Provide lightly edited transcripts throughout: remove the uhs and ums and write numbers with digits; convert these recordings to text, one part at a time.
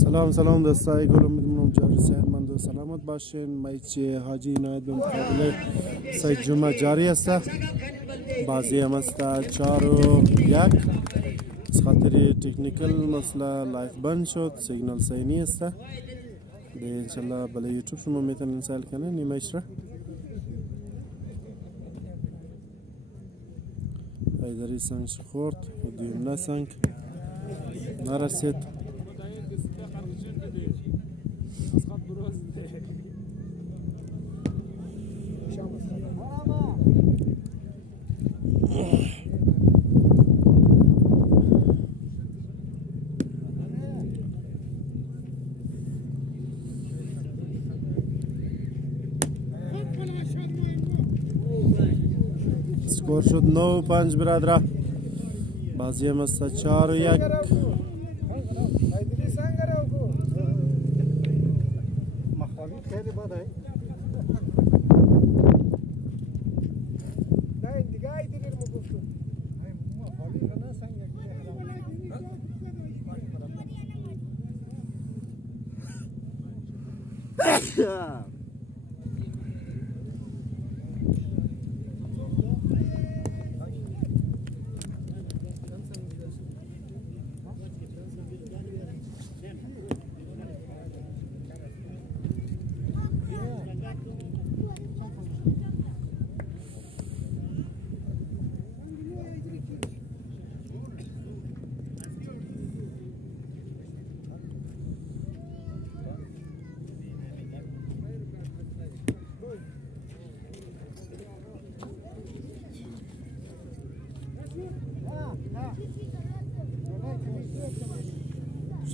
سلام دوستای گلم، میدونم جاری صحتمند و سلامت باشین. مایچی حاجی عنایت به مقابل سه جمعه جاری است. بازی هم است 4-1. از خاطر تکنیکل مسئله لایف بند شد، سیگنال صحیح نیست. انشالله برای یوتیوب شما میتونین انسال کنین نیمهش را. ایدری سنگش خورد، دویم نه سنگ نرسید. سکور شد 9-5 برادر. بازی هم است 4-1.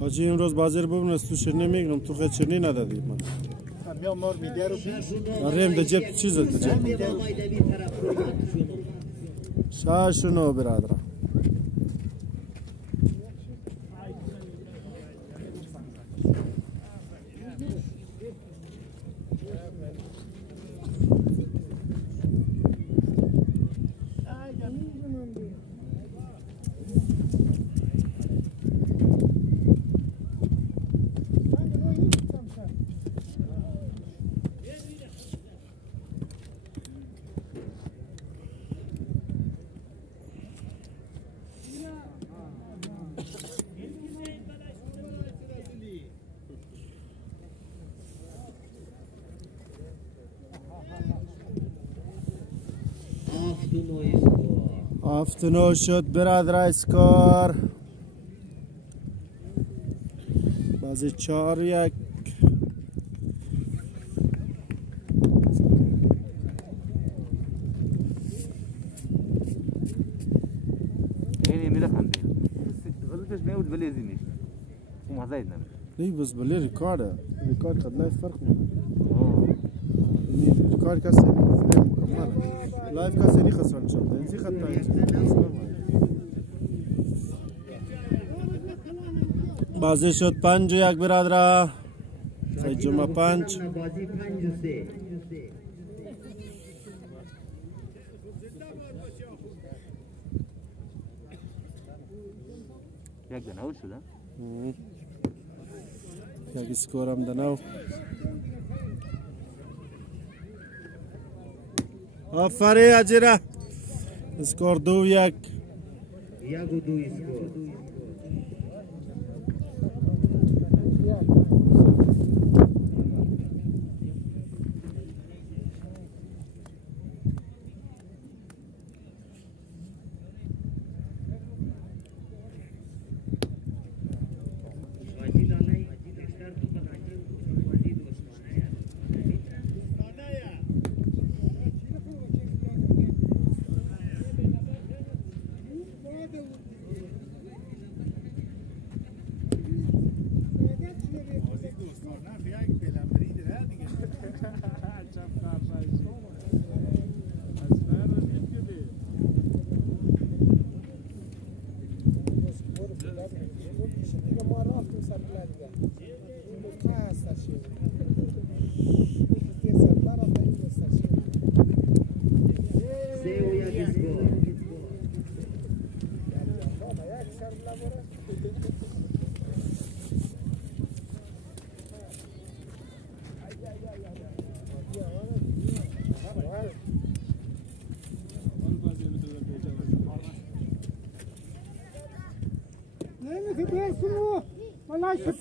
حاجی امروز بازی رو ببین، تو شیرینی میگم تو خیلی شیرینی ندادی من. ریم در جیب چیز در جیب. شاشونو برادر. هفتنو شد برادر اسکار. بازی 4-1. नहीं बस भले रिकॉर्ड का लाइव फर्क नहीं रिकॉर्ड का सही मुकम्मल लाइव का सही खसरन शब्द इनसे खत्ता है बाजी शोध 5-1 برادرا سجما 5 یک دناو شده یک سکور هم دناو. آفرین اجرا سکور 2-1 یک و 2 اسکور.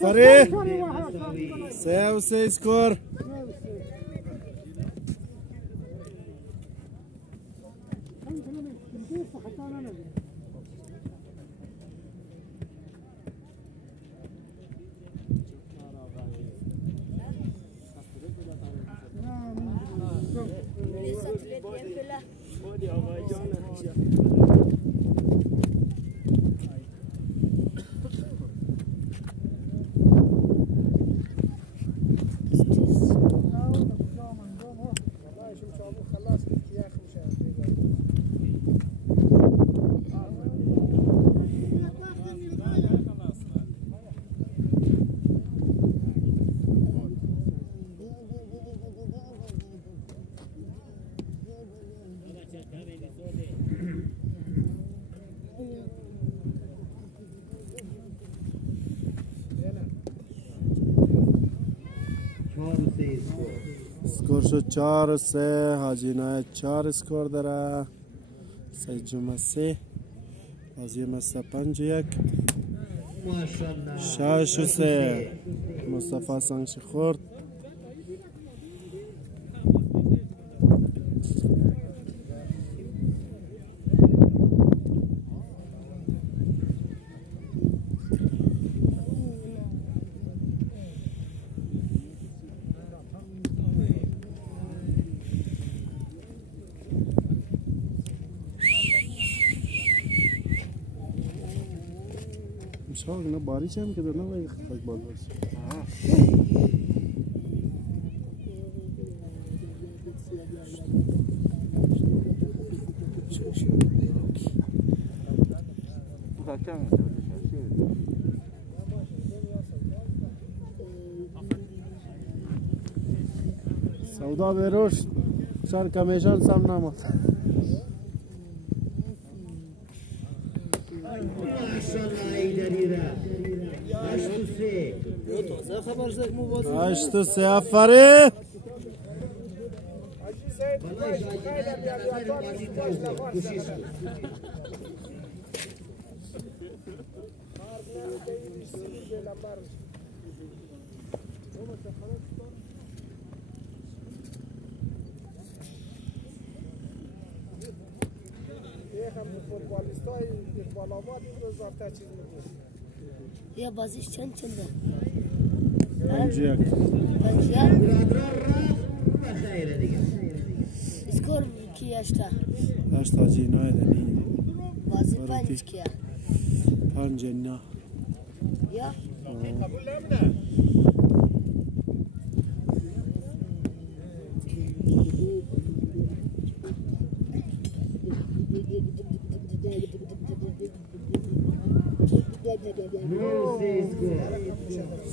فريق 3 سكور. स्कोर शो 4 से हाजी इनायत 4 स्कोर दरा सईद जुमा से हाजी मस्ता 5-1 شاش से مصطفى سانگش خورد. Şahane bariş hem kadar ne var bak balığı. Bu kaçan mı? Sauda veroş sar kameşan samnama. Açtı Seyafari. Ya baziş çan çanda. Pancıyak. Pancıyak. Skor ki yaşta. Yaşta cinayet ni. Bazı panç kiya. Pancenna. Ya.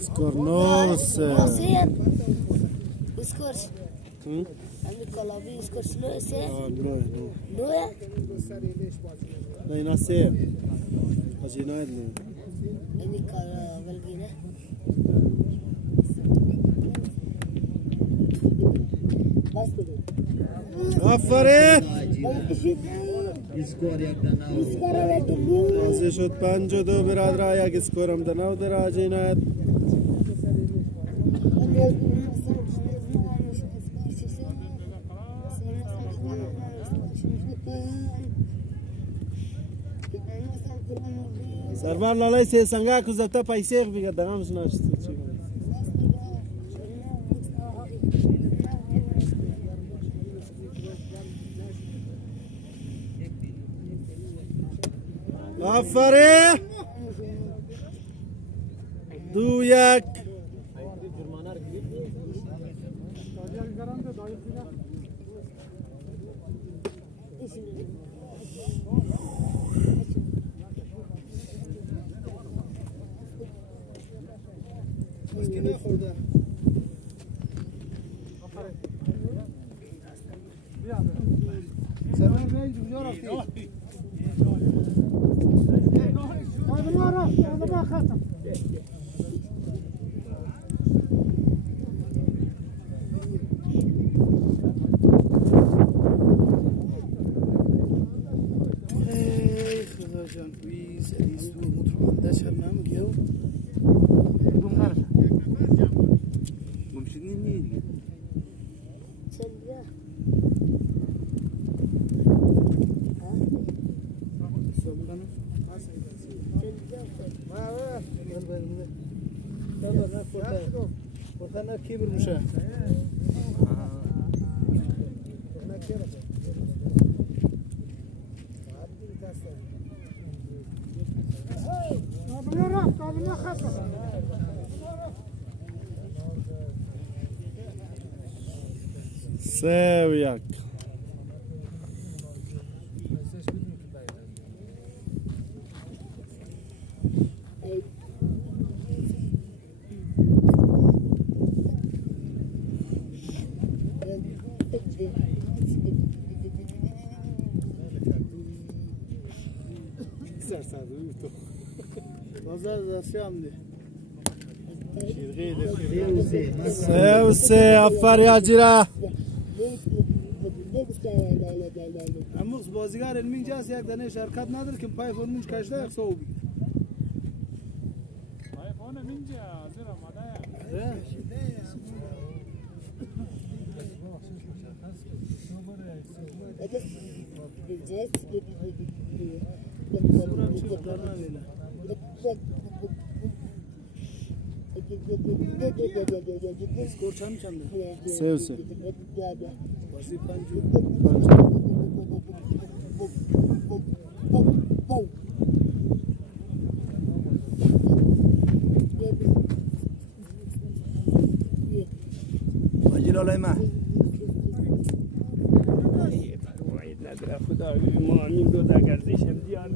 Skor 9. Nasıl? Skor. Ami kalabi skor no se. No. No ya. Nahi nasıl? Cinayet ni. Ami kalabi ne? Bas dedi. Aferin. اسکور یک دناو Azı şut 5-2 biradar ayak skoram danav dara cinayet. सरबार लालाई से संगा कुझता पैसे बिगा दगाम सुनाच Aferin. 2-1. Can please at least 2 motor گیو گم نرسه گم شدی نیه دیگه چندیا Orada kim bir müşe? سوياك سه افر یا جیرا امروز بازیگر علمی جاست یک دانه شرکت نداره که پای فرمونش کشته یک سو بگیر پای فرمون منجا زیرا مادایا اسکور چنده؟ سه بازی پنجو ماجی لالای من نداره خدا ما همین دو در گردش هم دیان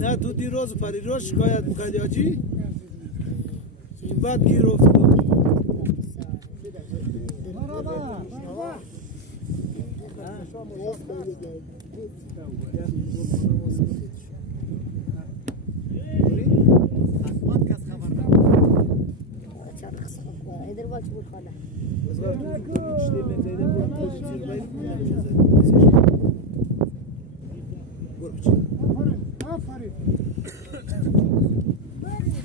نه تو دیروز پریروز شکایت میکردی آجی بعد گیر افتاد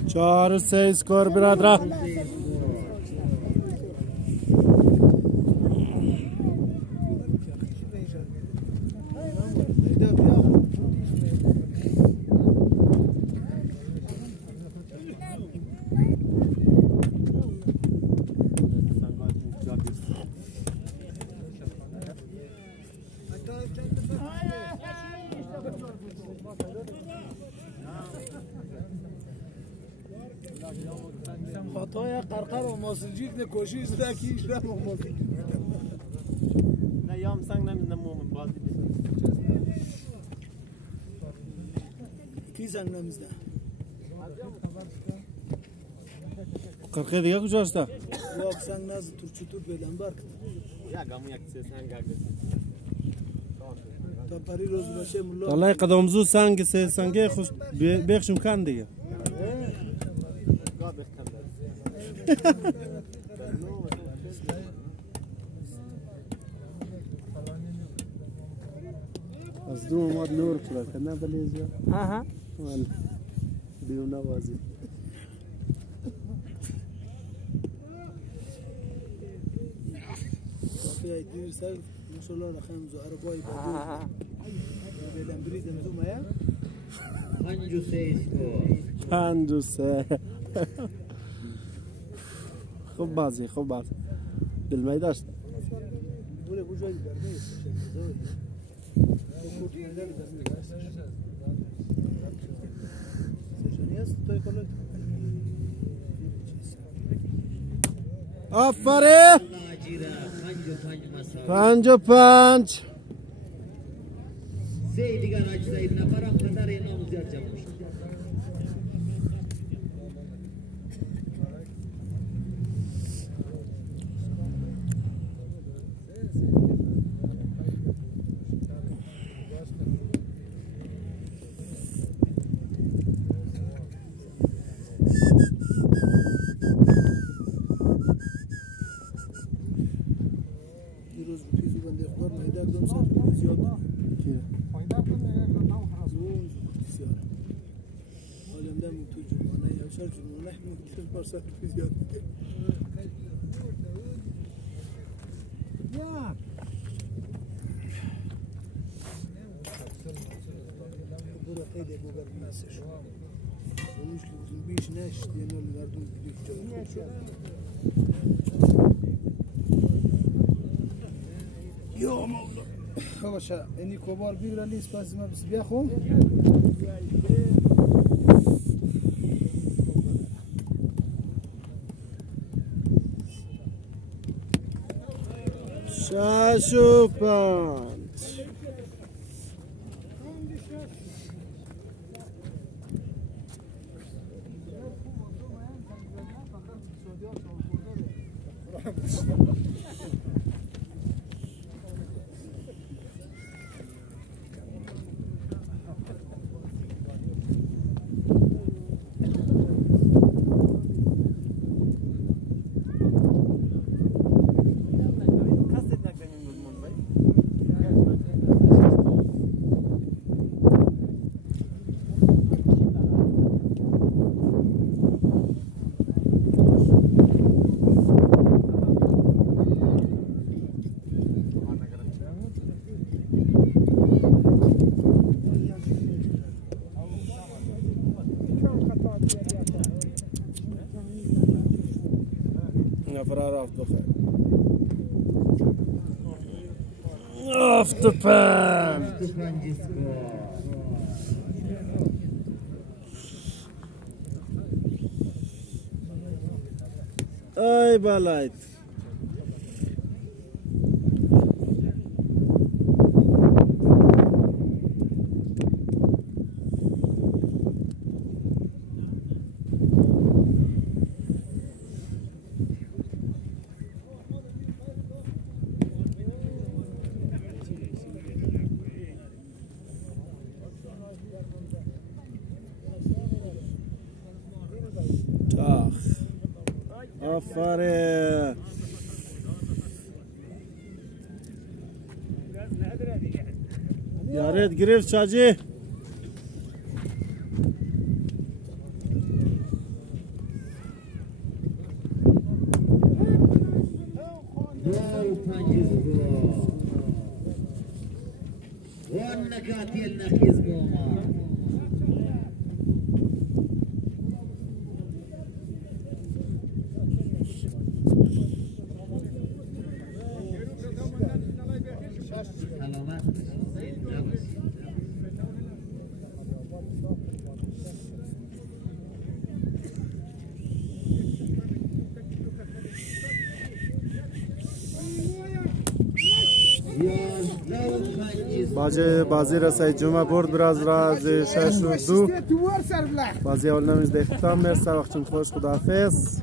چهار سه اسکور برادر خطای قرقر و ماسلجیک نه کوشش دکیش نه ماسلجیک نه یام سنگ نمیدونم مومن بازی کی سنگ نمیزده قرقه دیگه کجاست؟ یک سنگ نز ترچوتور بدن برک یا گامو یک سه سنگ اگه تا پری روز باشه ملا والله قدمزو سنگ سه سنگه خوش بخشم کن دیگه از دو اومد نور کرد که نه بلیزیا ها بیرون نوازی فيها يدير سر ما شاء الله لخمس وأربعة يبقى بيلم بريد مزوم يا پنج و سه پنج و سه خوب بازی خوب بازی دلمایی داشت ولا بوجود برنامج آفرین پنج و پنج سه دیگر اجزای نفرم قدر اینام زیاد جمع شد Burada kaydı bu kadar nasıl? Onun için bizim bir iş ne iş diye ne oluyor? يوم الله خلاص اني كبار بيقرا لي سباس ما بس بياخو شاشوبان فرار off the fan. Off the pan. Ay balayt. آفرین یارت گرفت شاجی بازی رسای جمعه برد براز راز 6-2 بازی اول نمیز اختتام مرسا وقتتون خوش خداحافظ